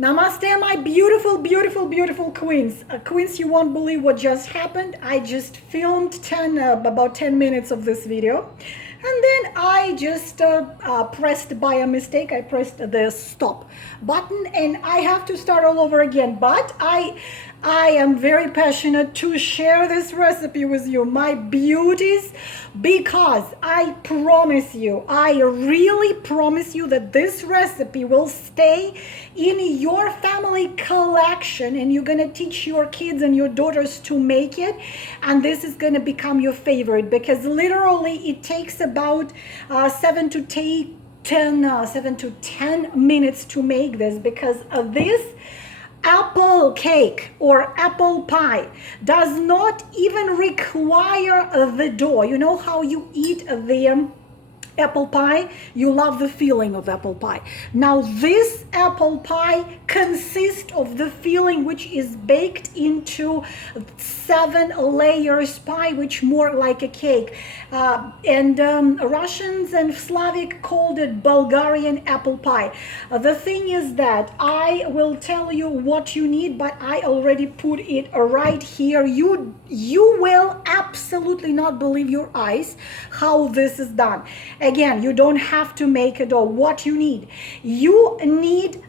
Namaste, my beautiful, beautiful, beautiful queens. Queens, you won't believe what just happened. I just filmed about 10 minutes of this video. And then I just pressed by a mistake. I pressed the stop button and I have to start all over again. But I am very passionate to share this recipe with you, my beauties, because I promise you, I really promise you that this recipe will stay in your family collection and you're gonna teach your kids and your daughters to make it, and this is gonna become your favorite because literally it takes about 7 to 10 minutes to make this, because of this apple cake or apple pie does not even require the dough. You know how you eat the apple pie? You love the feeling of apple pie. Now this apple pie consists of the filling which is baked into 7 layers pie, which more like a cake. Russians and Slavic called it Bulgarian apple pie. The thing is that I will tell you what you need, but I already put it right here. You will absolutely not believe your eyes how this is done. Again, you don't have to make a dough. What you need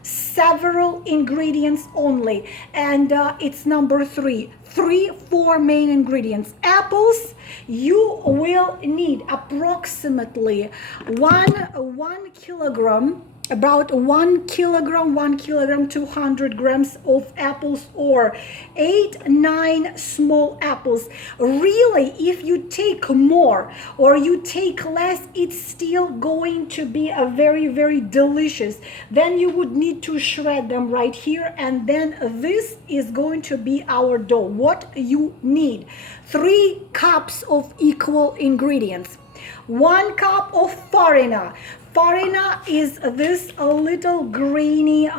several ingredients only, and it's number 4 main ingredients. Apples, you will need approximately 1 kilogram, about 1 kilogram 200 grams of apples, or 8-9 small apples. Really, if you take more or you take less, it's still going to be a very, very delicious. Then you would need to shred them right here, and then this is going to be our dough. What you need: 3 cups of equal ingredients. 1 cup of farina. Farina is this little grainy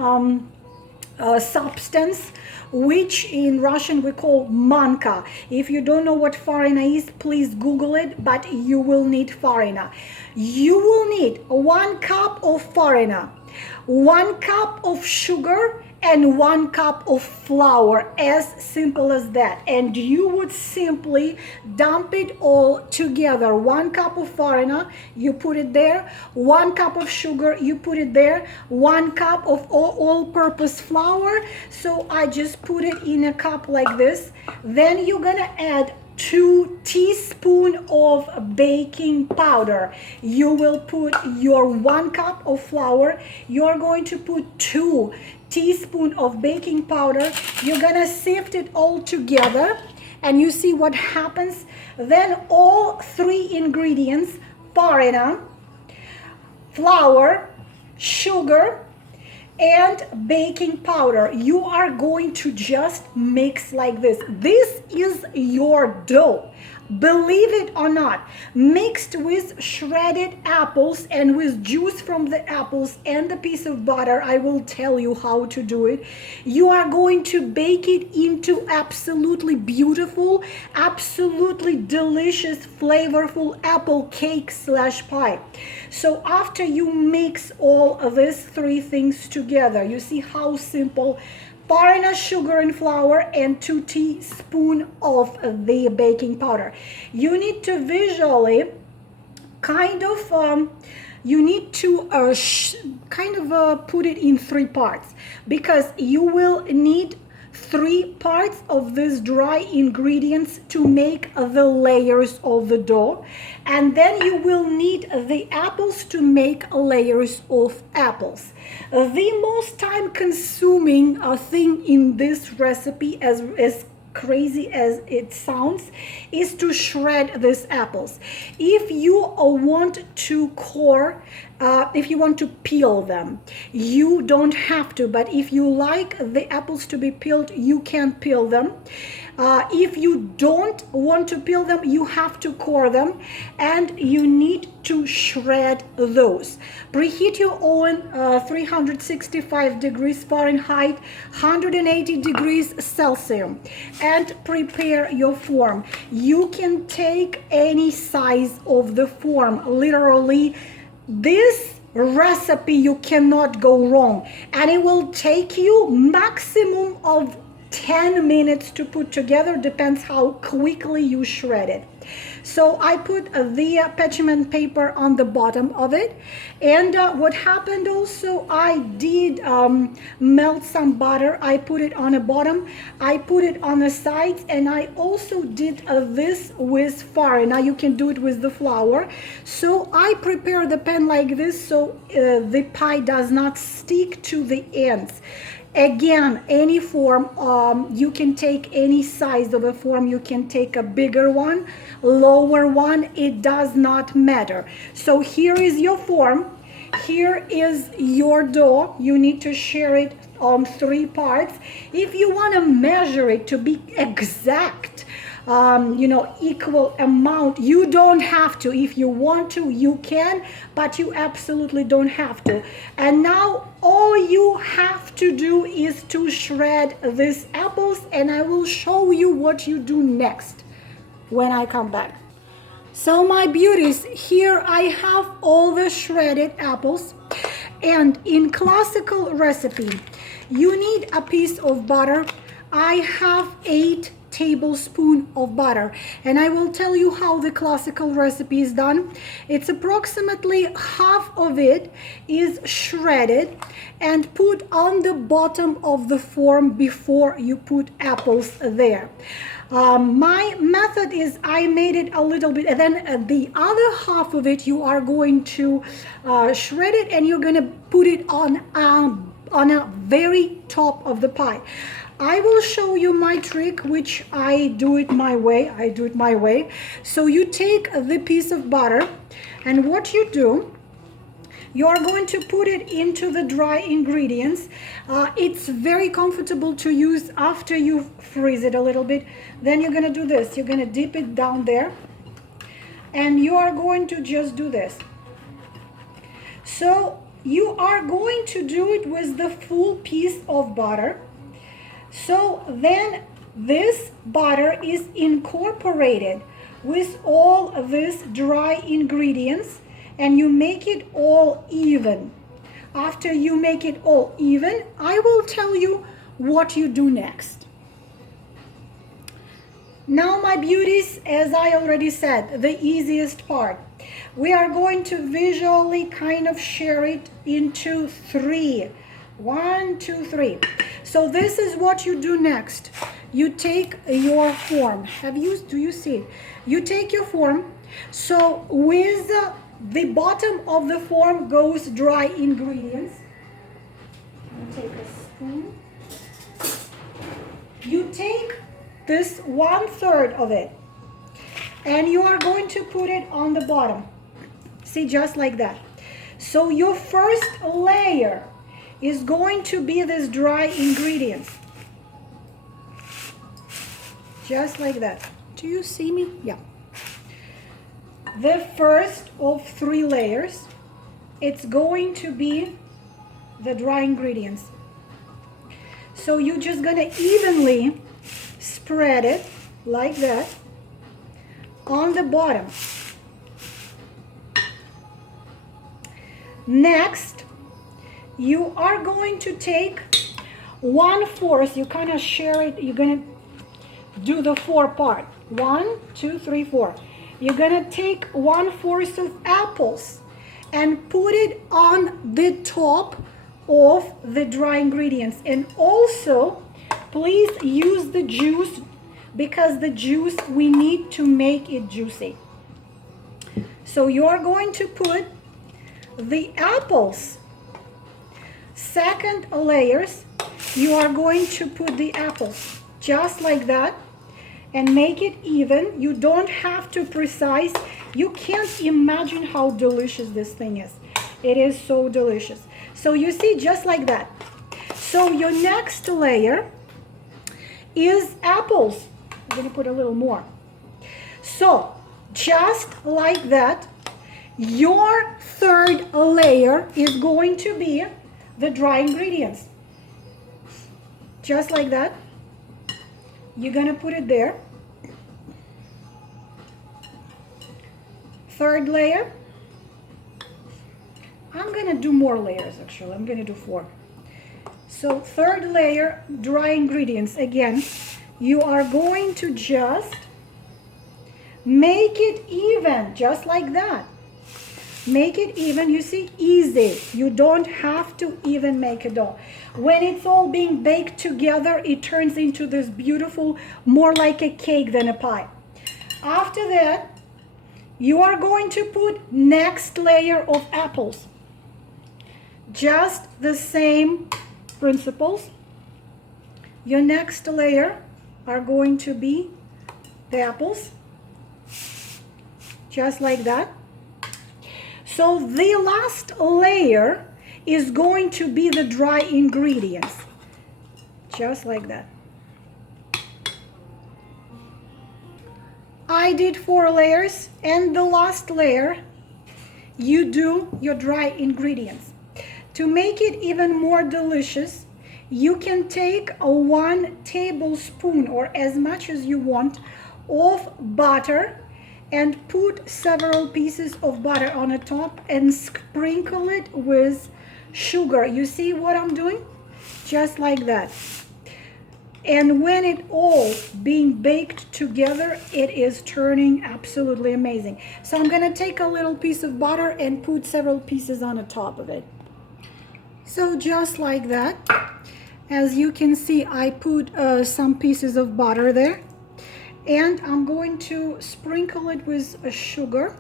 substance, which in Russian we call manka. If you don't know what farina is, please Google it, but you will need farina. You will need 1 cup of farina, 1 cup of sugar, and 1 cup of flour. As simple as that. And you would simply dump it all together. 1 cup of farina, you put it there. 1 cup of sugar, you put it there. 1 cup of all-purpose flour. So I just put it in a cup like this. Then you're gonna add 2 teaspoons of baking powder. You will put your 1 cup of flour. You're going to put 2 teaspoons of baking powder. You're gonna sift it all together, and you see what happens. Then all 3 ingredients, farina, flour, sugar, and baking powder, you are going to just mix like this. This is your dough. Believe it or not, mixed with shredded apples and with juice from the apples and a piece of butter. I will tell you how to do it. You are going to bake it into absolutely beautiful, absolutely delicious, flavorful apple cake / pie. So after you mix all of these 3 things together, you see how simple. Farina, sugar, and flour, and 2 teaspoons of the baking powder. You need to visually put it in 3 parts, because you will need 3 parts of these dry ingredients to make the layers of the dough, and then you will need the apples to make layers of apples. The most time consuming thing in this recipe, as crazy as it sounds, is to shred these apples. If you want to if you want to peel them, you don't have to, but if you like the apples to be peeled, you can peel them. If you don't want to peel them, you have to core them, and you need to shred those. Preheat your oven 365 degrees Fahrenheit, 180 degrees Celsius, and prepare your form. You can take any size of the form. Literally, this recipe you cannot go wrong, and it will take you maximum of 10 minutes to put together, depends how quickly you shred it. So I put the parchment paper on the bottom of it, and what happened also, I did melt some butter. I put it on the bottom, I put it on the sides, and I also did this with farina. You can do it with the flour. So I prepare the pan like this, so the pie does not stick to the ends. Again, any form, you can take any size of a form. You can take a bigger one, lower one, it does not matter. So here is your form, here is your dough. You need to share it on 3 parts. If you want to measure it to be exact, equal amount, you don't have to. If you want to, you can, but you absolutely don't have to. And now all you have to do is to shred these apples, and I will show you what you do next when I come back. So my beauties, here I have all the shredded apples, and in classical recipe you need a piece of butter. I have 8 tablespoons of butter, and I will tell you how the classical recipe is done. It's approximately half of it is shredded and put on the bottom of the form before you put apples there. My method is I made it a little bit, and then the other half of it you are going to shred it, and you're going to put it on a very top of the pie. I will show you my trick, which I do it my way. So you take the piece of butter, and what you do, you are going to put it into the dry ingredients. It's very comfortable to use after you freeze it a little bit. Then you're going to do this. You're going to dip it down there, and you are going to just do this. So you are going to do it with the full piece of butter. So then this butter is incorporated with all of these dry ingredients, and you make it all even. After you make it all even, I will tell you what you do next. Now my beauties, as I already said, the easiest part. We are going to visually kind of share it into 3. 1, 2, 3. So this is what you do next. You take your form. Do you see it? You take your form. So with the bottom of the form goes dry ingredients. You take a spoon. You take this 1/3 of it, and you are going to put it on the bottom. See, just like that. So your first layer is going to be this dry ingredients. Just like that. Do you see me? Yeah. The first of 3 layers, it's going to be the dry ingredients. So you're just gonna evenly spread it like that on the bottom. Next, you are going to take 1/4. You kind of share it. You're gonna do the 4 part. 1, 2, 3, 4. You're gonna take 1/4 of apples and put it on the top of the dry ingredients. And also, please use the juice, because the juice, we need to make it juicy. So you're going to put the apples. Second layers, you are going to put the apples just like that and make it even. You don't have to precise. You can't imagine how delicious this thing is. It is so delicious. So you see, just like that. So your next layer is apples. I'm going to put a little more. So just like that, your third layer is going to be the dry ingredients. Just like that. You're going to put it there. Third layer. I'm gonna do more layers actually. I'm gonna do 4. So third layer, dry ingredients. Again, you are going to just make it even, just like that. Make it even, you see, easy. You don't have to even make a dough. When it's all being baked together, it turns into this beautiful, more like a cake than a pie. After that, you are going to put next layer of apples. Just the same principles. Your next layer are going to be the apples. Just like that. So the last layer is going to be the dry ingredients. Just like that. I did 4 layers, and the last layer, you do your dry ingredients. To make it even more delicious, you can take a 1 tablespoon or as much as you want of butter and put several pieces of butter on the top and sprinkle it with sugar. You see what I'm doing? Just like that. And when it all being baked together, it is turning absolutely amazing. So I'm gonna take a little piece of butter and put several pieces on the top of it. So just like that. As you can see, I put some pieces of butter there. And I'm going to sprinkle it with sugar.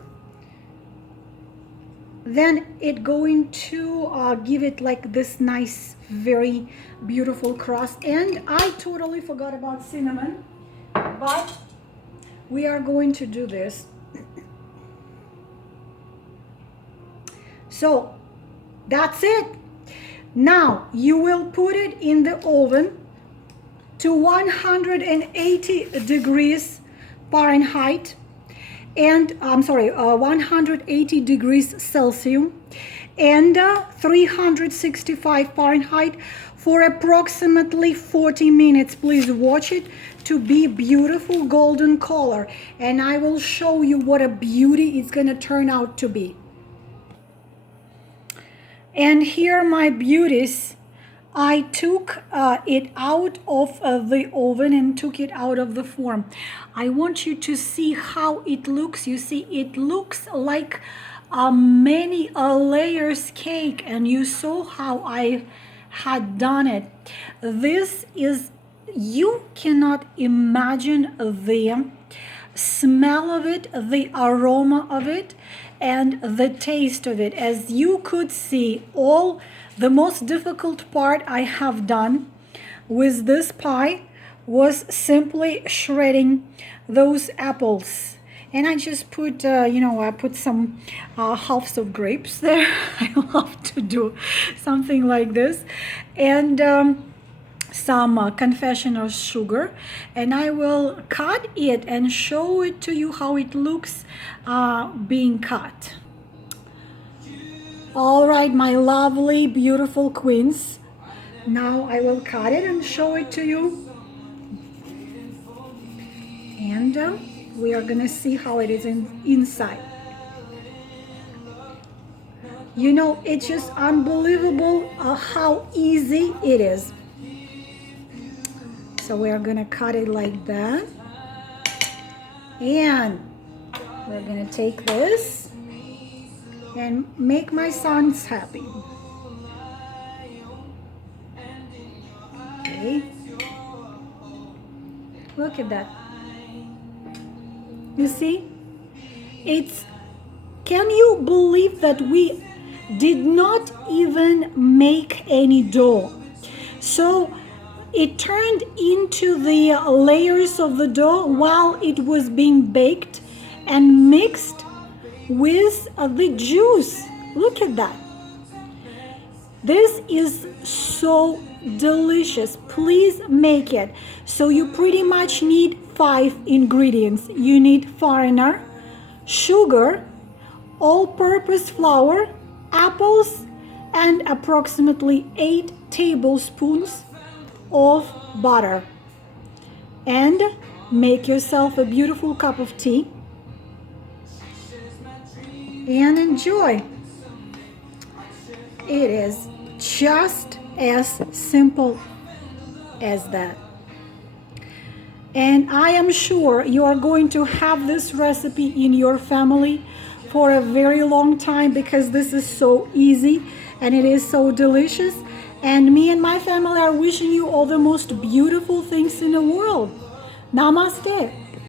Then it going to give it like this nice, very beautiful crust. And I totally forgot about cinnamon, but we are going to do this. So that's it. Now you will put it in the oven to 180 degrees Fahrenheit. And 180 degrees Celsius and 365 Fahrenheit for approximately 40 minutes. Please watch it to be beautiful golden color, and I will show you what a beauty it's gonna turn out to be. And here my beauties, I took it out of the oven and took it out of the form. I want you to see how it looks. You see, it looks like many layers cake, and you saw how I had done it. This is, you cannot imagine the smell of it, the aroma of it, and the taste of it. As you could see, all the most difficult part I have done with this pie was simply shredding those apples. And I just put, I put some halves of grapes there. I love to do something like this. And some confectioner sugar. And I will cut it and show it to you how it looks being cut. All right, my lovely, beautiful queens. Now I will cut it and show it to you. And we are gonna see how it is inside. You know, it's just unbelievable how easy it is. So we are gonna cut it like that. And we're gonna take this and make my sons happy. Okay. Look at that. You see? It's, can you believe that we did not even make any dough? So it turned into the layers of the dough while it was being baked and mixed with the juice. Look at that. This is so delicious. Please make it. So you pretty much need 5 ingredients. You need farina, sugar, all-purpose flour, apples, and approximately 8 tablespoons of butter. And make yourself a beautiful cup of tea and enjoy. It is just as simple as that. And I am sure you are going to have this recipe in your family for a very long time because this is so easy and it is so delicious. And me and my family are wishing you all the most beautiful things in the world. Namaste.